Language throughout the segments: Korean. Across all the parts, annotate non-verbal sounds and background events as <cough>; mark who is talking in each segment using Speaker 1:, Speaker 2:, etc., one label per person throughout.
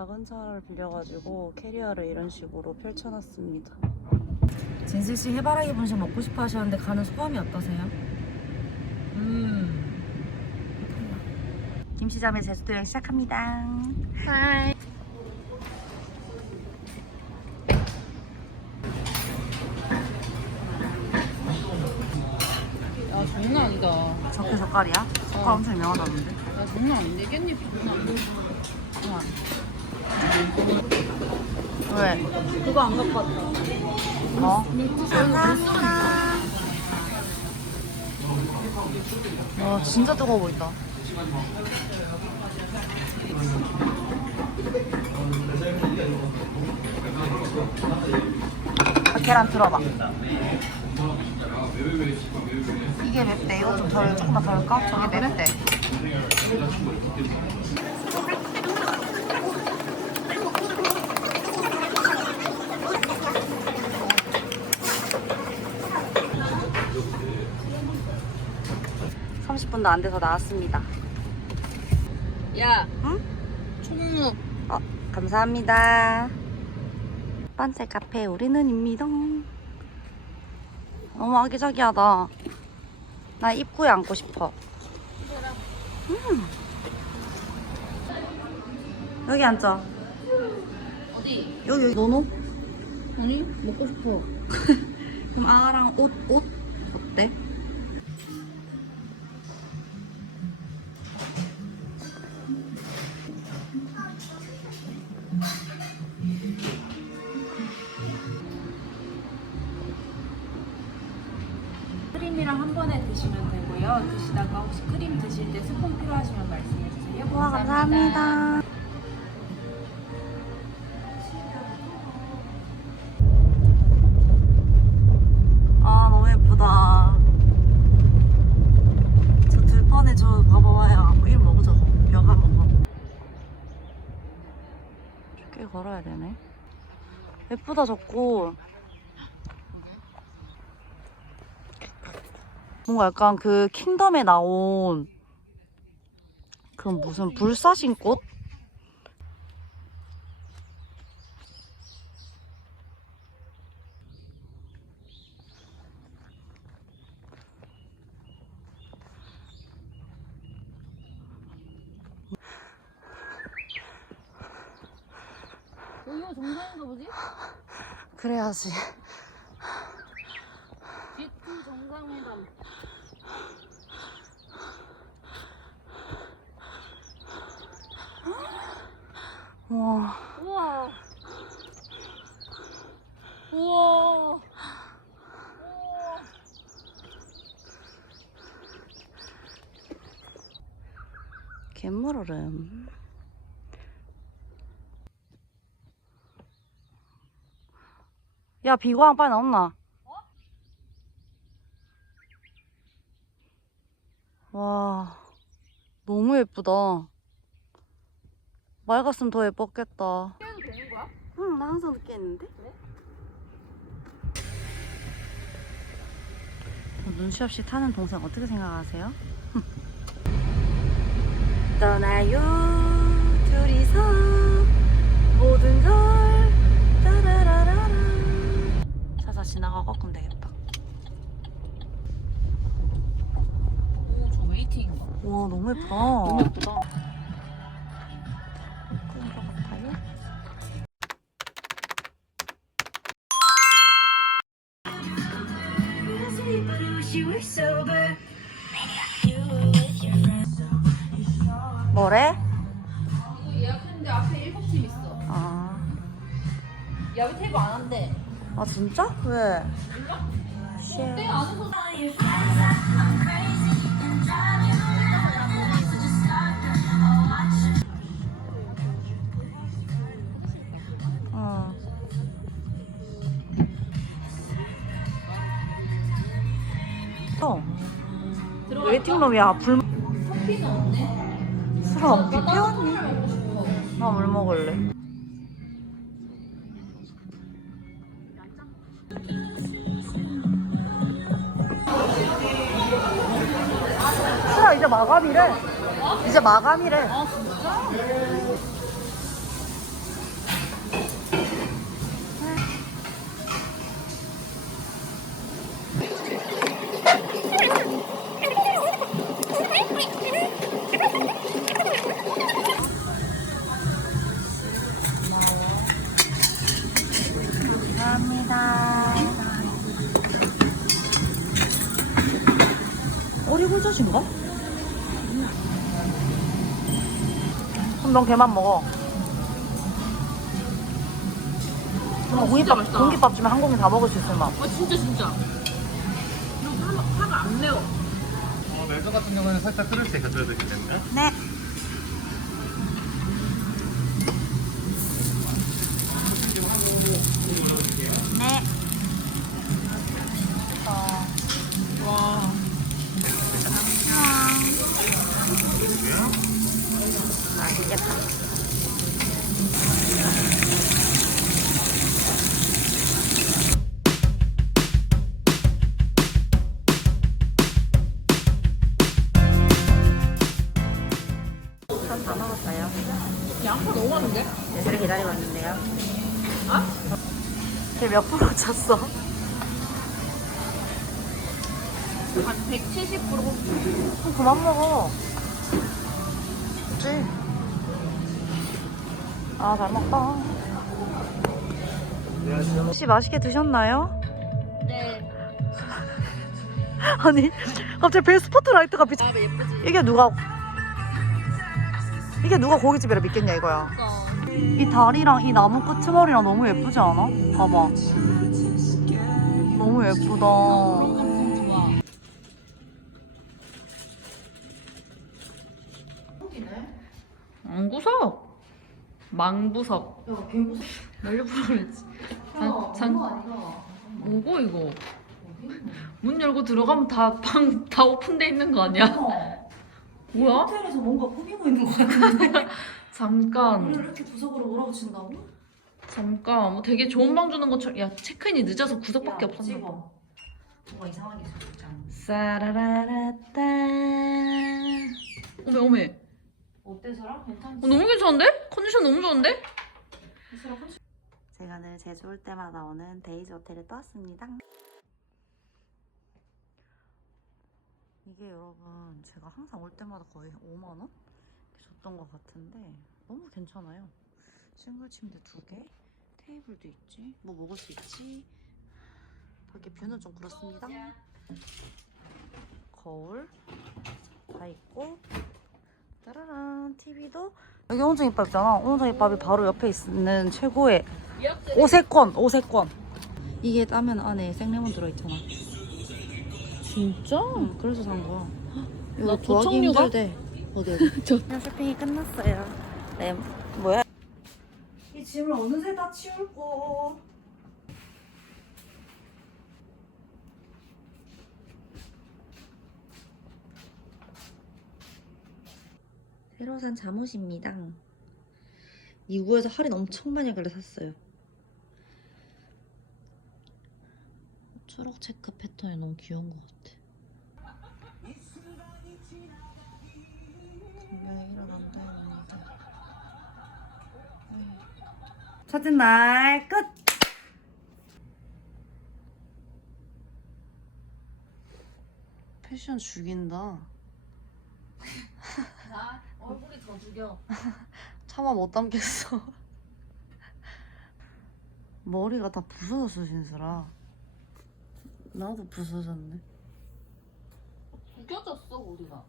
Speaker 1: 작은 차를 빌려가지고 캐리어를 이런 식으로 펼쳐놨습니다. 진슬 씨 해바라기 분식 먹고 싶어 하셨는데 가는 소감이 어떠세요? 음. 김치잠의 제주도 여행 시작합니다. 하이.
Speaker 2: 야 장난 아니다.
Speaker 1: 적게 젓갈이야? 젓갈 엄청 유명하다는데.
Speaker 2: 야 장난 아닌데 깻잎 장난 아닌데.
Speaker 1: 왜?
Speaker 2: 그거 안 갖고 왔다.
Speaker 1: 어? 감사합니다. 와 진짜 뜨거워 보인다. 아, 계란 들어봐. 이게 맵대. 이거 좀 덜, 조금만 덜까? 저게 맵대. 삼십 분도 안 돼서 나왔습니다.
Speaker 2: 야
Speaker 1: 응?
Speaker 2: 총무.
Speaker 1: 어, 감사합니다. 첫 번째 카페 우리는 입니다. 너무 아기자기하다. 나 입구에 앉고 싶어. 음. 여기 앉자.
Speaker 2: 어디?
Speaker 1: 여기, 여기 노노?
Speaker 2: 아니 먹고 싶어. <laughs>
Speaker 1: 그럼 아랑 옷, 옷 어때?
Speaker 3: 크림이랑 한 번에 드시면 되고요. 드시다가 혹시 크림 드실 때 스푼 필요하시면 말씀해 주세요.
Speaker 1: 우와, 감사합니다. 아, 너무 예쁘다. 저 들판에 저 봐봐요. 뭐 이름 뭐고 저거? 벽화 먹어. 꽤 걸어야 되네. 예쁘다, 저꽃. 뭔가 약간 그 킹덤에 나온 그 무슨 불사신 꽃?
Speaker 2: 여기가 정상인가 보지?
Speaker 1: 그래야지.
Speaker 2: G2 정상회담.
Speaker 1: 와,
Speaker 2: 우와. 우와.
Speaker 1: 갯물얼음. 야, 비광 빨리 나온나? 와, 너무 예쁘다. 맑았으면 더 예뻤겠다.
Speaker 2: 해도 되는 거야?
Speaker 1: 응, 나 항상 늦게 했는데? 눈치 없이 타는 동생 어떻게 생각하세요? <laughs> 떠나요 둘이서 모든 걸 따라라라라 찾아 지나가고 꺾으면 되겠다
Speaker 2: 오, 저 웨이팅인가?
Speaker 1: 우와 너무 예쁘다
Speaker 2: 너무 예쁘다.
Speaker 1: 뭐래?
Speaker 2: 예약했는데 앞에 일곱 팀 있어.
Speaker 1: 아,
Speaker 2: 야외 테이블 안 한대.
Speaker 1: 아 진짜? 왜?
Speaker 2: 어때? 아는 소
Speaker 1: 어. 어. 웨이팅룸이야. 불
Speaker 2: 커피는 없네.
Speaker 1: 술 없니? 태웠니?
Speaker 2: 먹고 싶어.
Speaker 1: 나물 먹을래. 수라 이제 마감이래. 이제 마감이래.
Speaker 2: 아 진짜?
Speaker 1: 꿀젓인가? 그럼 넌 걔만 먹어. 그럼 공깃밥,
Speaker 3: 맛있다.
Speaker 1: 공깃밥 주면 한 공기 다 먹을 수 있을 맛.
Speaker 3: 아 진짜 진짜. 그리고 파가, 파가 안 매워.
Speaker 4: 어, 멜젓 같은 경우는 살짝 끓을 때 곁들여드리기 때문에
Speaker 1: 네. 네. 다 먹었어요.
Speaker 3: 양파 너무 많은데?
Speaker 1: 네, 저를 기다리고 있는데요. 아? 걔몇 프로 찼어?
Speaker 3: 한 170%.
Speaker 1: 그럼 그만 먹어. 그치? 아, 잘 먹다. 혹시 맛있게 드셨나요?
Speaker 2: 네. <laughs>
Speaker 1: 아니, 갑자기 배 스포트 라이트가 비치.
Speaker 2: 아 예쁘지.
Speaker 1: 이게 누가, 이게 누가 고깃집이라 믿겠냐, 이거야. 이 다리랑 이 나무 끄트머리랑 너무 예쁘지 않아? 봐봐. 너무 예쁘다.
Speaker 2: 좋아.
Speaker 3: 망구석.
Speaker 1: 야, 개무서
Speaker 3: 날려보라 그랬지. 장, 장, 뭐고 이거? 문 열고 들어가면 다 <laughs> 방다 오픈돼 있는 거 아니야? 뭐야?
Speaker 1: 호텔에서 뭔가 꾸미고 있는 것 같은데. <laughs>
Speaker 3: 잠깐,
Speaker 1: 이렇게 구석으로 몰아붙인다고?
Speaker 3: 잠깐. 뭐 되게 좋은 방 주는 것처럼. 야 체크인이 늦어서 구석밖에
Speaker 1: 야,
Speaker 3: 없었나 봐.
Speaker 1: 찍어. 뭐가 이상하게 있었지 않아?
Speaker 3: 사라라라따. 어메 어메.
Speaker 1: 어때서라? 괜찮지?
Speaker 3: 어, 너무 괜찮은데? 컨디션 너무 좋은데?
Speaker 1: 제가 늘 제주 올 때마다 오는 데이즈 호텔에 또 왔습니다. 이게 여러분 제가 항상 올 때마다 거의 5만 원 이렇게 줬던 것 같은데 너무 괜찮아요. 싱글 침대 두 개, 테이블도 있지, 뭐 먹을 수 있지. 밖에 뷰는 좀 그렇습니다. 거울 다 있고 짜라란 TV도 여기 온정이밥 있잖아. 온정이밥이 바로 옆에 있는 최고의 오세권, 오세권. 이게 따면 안에 생레몬 들어있잖아.
Speaker 3: 진짜?
Speaker 1: 응, 그래서 산 거야.
Speaker 3: 나
Speaker 1: 이거
Speaker 3: 도청류가?
Speaker 1: 힘들대. 어디 어디? <laughs> 저 쇼핑이 끝났어요. 네, 뭐야? 이 짐을 어느새 다 치울고. 새로 산 잠옷입니다. 이구에서 할인 엄청 많이 하길래 샀어요. 초록 체크 패턴이 너무 귀여운 것 같아. 분명히 일어난다 했는데. 첫째 날 끝! 패션 죽인다.
Speaker 2: 나 얼굴이 더 죽여.
Speaker 1: 차마 못 담겠어. 머리가 다 부서졌어, 신슬아. 나도 부서졌네.
Speaker 2: 구겨졌어 우리가.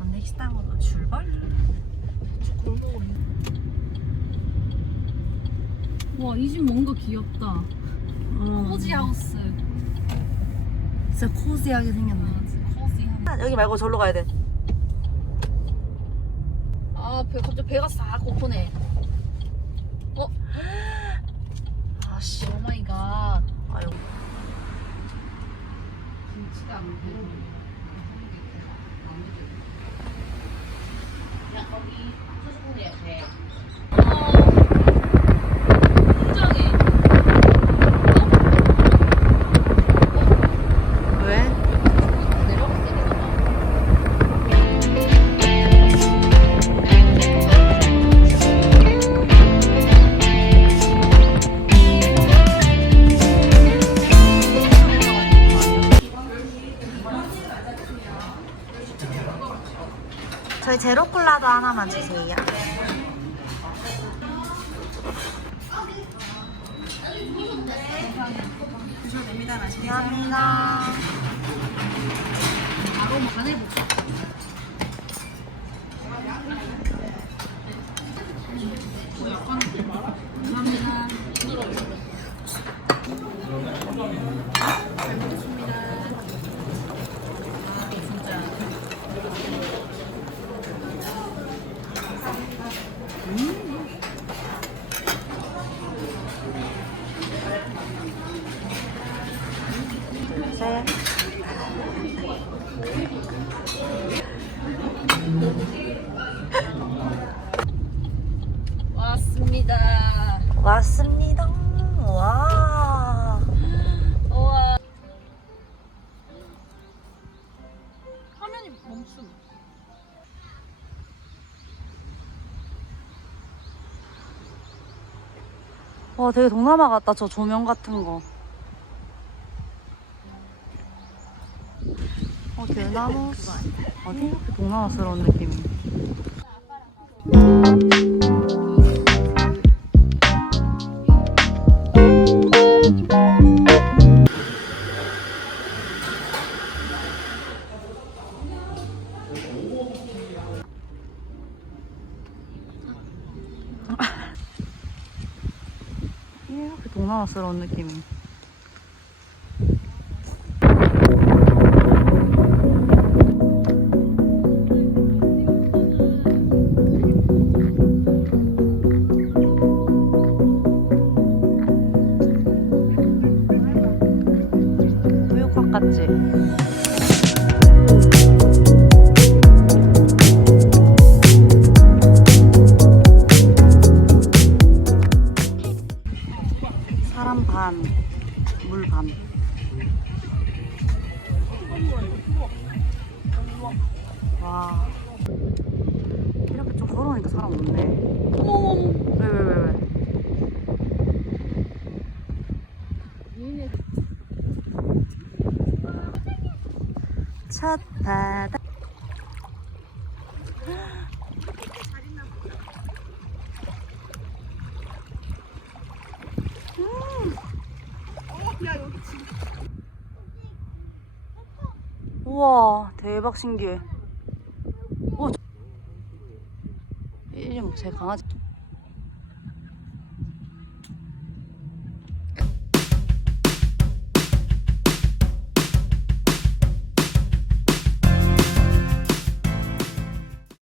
Speaker 1: 언니 식당으로 출발?
Speaker 2: 와이 집 뭔가 귀엽다.
Speaker 1: 어,
Speaker 2: 코지 하우스.
Speaker 1: 진짜 코지하게 생겼네.
Speaker 2: 코지하우스.
Speaker 1: 여기 말고 절로 가야 돼.
Speaker 2: 아 배, 갑자기 배가 싹 고프네.
Speaker 1: 저희 제로 콜라도 하나만 주세요. 감사합니다.
Speaker 2: 감사합니다.
Speaker 1: 바로
Speaker 2: 간을 복수.
Speaker 1: 왔습니다. 와.
Speaker 2: 우와. 화면이 멈춤.
Speaker 1: 와, 되게 동남아 같다. 저 조명 같은 거. 어, 대나무. 어디 동남아스러운 느낌 이. 이렇게 사람 반, 물 반. 와. 이렇게 좀 걸어오니까 사람 없네. 왜, 왜, 왜, 왜? 첫 바다. 우와 대박 신기해. 우와 저- 이름 제 강아지